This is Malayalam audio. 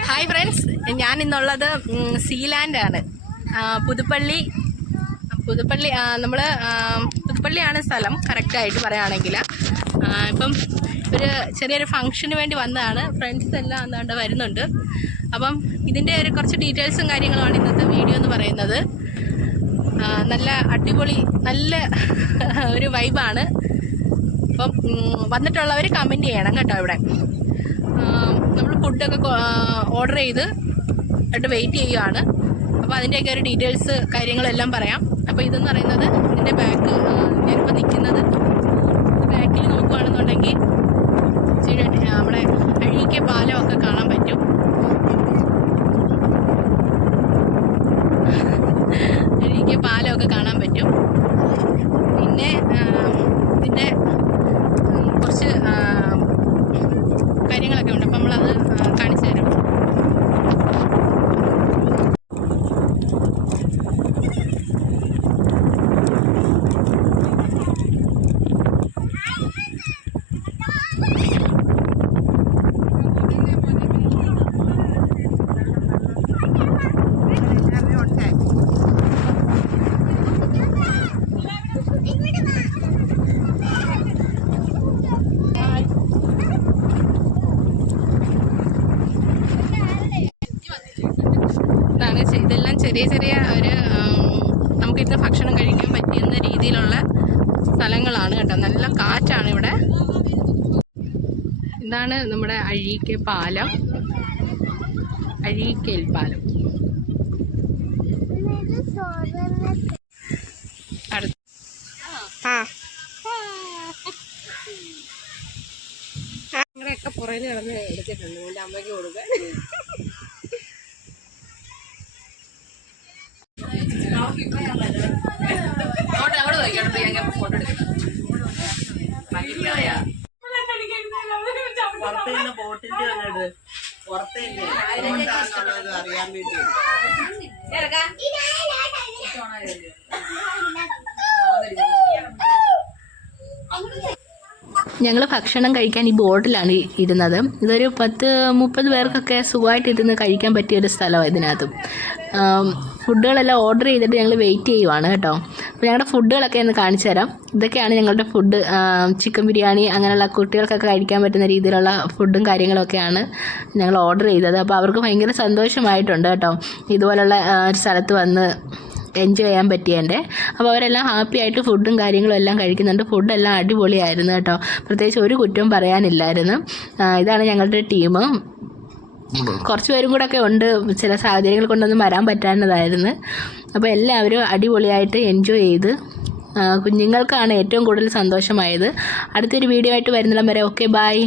ഹായ് ഫ്രണ്ട്സ് ഞാൻ ഇന്നുള്ളത് സീലാൻഡ് സീലാൻഡാണ് പുതുപ്പള്ളി പുതുപ്പള്ളി നമ്മൾ പുതുപ്പള്ളിയാണ് സ്ഥലം കറക്റ്റായിട്ട് പറയുകയാണെങ്കിൽ ഇപ്പം ഒരു ചെറിയൊരു ഫംഗ്ഷന് വേണ്ടി വന്നതാണ്. ഫ്രണ്ട്സ് എല്ലാം എന്താണ്ട് വരുന്നുണ്ട്. അപ്പം ഇതിന്റെ ഒരു കുറച്ച് ഡീറ്റെയിൽസും കാര്യങ്ങളുമാണ് ഇന്നത്തെ വീഡിയോ എന്ന് പറയുന്നത്. നല്ല അടിപൊളി നല്ല ഒരു വൈബാണ് അപ്പം വന്നിട്ടുള്ളവർ കമന്റ് ചെയ്യണം കേട്ടോ ഇവിടെ. നമ്മൾ ഫുഡൊക്കെ ഓർഡർ ചെയ്ത് ആയിട്ട് വെയിറ്റ് ചെയ്യുകയാണ് അപ്പോൾ അതിന്റെയൊക്കെ ഒരു ഡീറ്റെയിൽസ് കാര്യങ്ങളെല്ലാം പറയാം. അപ്പോൾ ഇതെന്ന് പറയുന്നത് ഇതിന്റെ ബാക്ക് ഞാനിപ്പോൾ നിൽക്കുന്നത് ബാക്കിൽ നോക്കുകയാണെന്നുണ്ടെങ്കിൽ നമ്മുടെ അഴീക്കെ പാലമൊക്കെ കാണാൻ പറ്റും. അഴീക്കെ പാലമൊക്കെ കാണാൻ പറ്റും പിന്നെ ആ, ഇതിന്റെ ഉം, കുറച്ച് ആ, കാര്യങ്ങളൊക്കെ ഉണ്ട് അപ്പം നമ്മളത് ആ, കാണിച്ചു തരാം ഇതാണ് ഇതെല്ലാം ചെറിയ ചെറിയ ഒരു നമുക്കിരുന്ന് ഭക്ഷണം കഴിക്കാൻ പറ്റിയെന്ന രീതിയിലുള്ള സ്ഥലങ്ങളാണ് കേട്ടോ. നല്ല കാറ്റാണ് ഇവിടെ. ഇതാണ് നമ്മുടെ അഴീക്കെ പാലം. അഴീക്കൽ പാലം. നിങ്ങളുടെയൊക്കെ പുറകിൽ കിടന്ന് എടുത്തിട്ടുണ്ട്. എന്റെ അമ്മയ്ക്ക് കൊടുക്കാൻ. പുറത്തുനിന്ന് ബോട്ടിന്റെ അങ്ങോട്ട് പുറത്തേക്ക് അറിയാൻ വേണ്ടി? ഞങ്ങൾ ഭക്ഷണം കഴിക്കാൻ ഈ ബോട്ടിലാണ് ഇരുന്നത്. ഇതൊരു പത്ത് മുപ്പത് പേർക്കൊക്കെ സുഖമായിട്ട് ഇരുന്ന് കഴിക്കാൻ പറ്റിയ ഒരു സ്ഥലമാണ് ഇതിനകത്തും. ഫുഡുകളെല്ലാം ഓർഡർ ചെയ്തിട്ട് ഞങ്ങൾ വെയിറ്റ് ചെയ്യുവാണ് കേട്ടോ. അപ്പോൾ ഞങ്ങളുടെ ഫുഡുകളൊക്കെ ഒന്ന് കാണിച്ചു തരാം. ഇതൊക്കെയാണ് ഞങ്ങളുടെ ഫുഡ് ചിക്കൻ ബിരിയാണി അങ്ങനെയുള്ള കുട്ടികൾക്കൊക്കെ കഴിക്കാൻ പറ്റുന്ന രീതിയിലുള്ള ഫുഡും കാര്യങ്ങളൊക്കെയാണ് ഞങ്ങൾ ഓർഡർ ചെയ്തത്. അപ്പോൾ അവർക്ക് ഭയങ്കര സന്തോഷമായിട്ടുണ്ട് കേട്ടോ. ഇതുപോലുള്ള ഒരു സ്ഥലത്ത് വന്ന് എൻജോയ് ചെയ്യാൻ പറ്റിയതിന്റെ അപ്പോൾ അവരെല്ലാം ഹാപ്പി ആയിട്ട് ഫുഡും കാര്യങ്ങളും എല്ലാം കഴിക്കുന്നുണ്ട്. ഫുഡെല്ലാം അടിപൊളിയായിരുന്നു കേട്ടോ. പ്രത്യേകിച്ച് ഒരു കുറ്റവും പറയാനില്ലായിരുന്നു. ഇതാണ് ഞങ്ങളുടെ ടീം കുറച്ച് പേരും കൂടെ ഒക്കെ ഉണ്ട്. ചില സാഹചര്യങ്ങൾ കൊണ്ടൊന്നും വരാൻ പറ്റാഞ്ഞതായിരുന്നു. അപ്പോൾ എല്ലാവരും അടിപൊളിയായിട്ട് എൻജോയ് ചെയ്ത് കുഞ്ഞുങ്ങൾക്കാണ് ഏറ്റവും കൂടുതൽ സന്തോഷമായത്. അടുത്തൊരു വീഡിയോ ആയിട്ട് വരുന്നിടം വരെ. Okay bye